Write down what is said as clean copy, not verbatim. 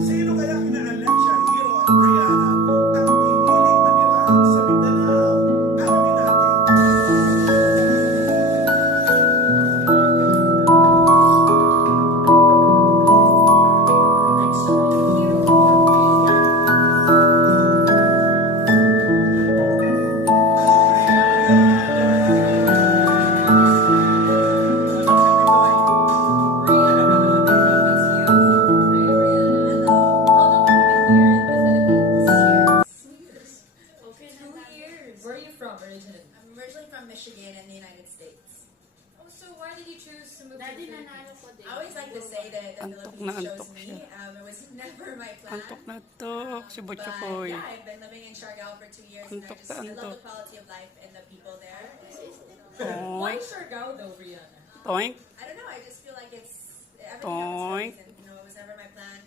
Sino kaya kinaalam siya, Hero at Brianna, ang piniling manira sa Mindanao? Alamin natin. Where are you from originally? I'm originally from Michigan in the United States. Oh, so why did you choose to move to the Daddy, Philippines? nanalo ko din. I always like to say that the Antok Philippines na chose antok me. siya. It was never my plan. Antok na antok si But Butchokoy. yeah, I've been living in Siargao for 2 years and Antok na I love antok. the quality of life and the people there. Why Toink, Siargao though, Brianna? toink. I don't know, I just feel like it's everything Toink. happens for a reason. You know, it was never my plan.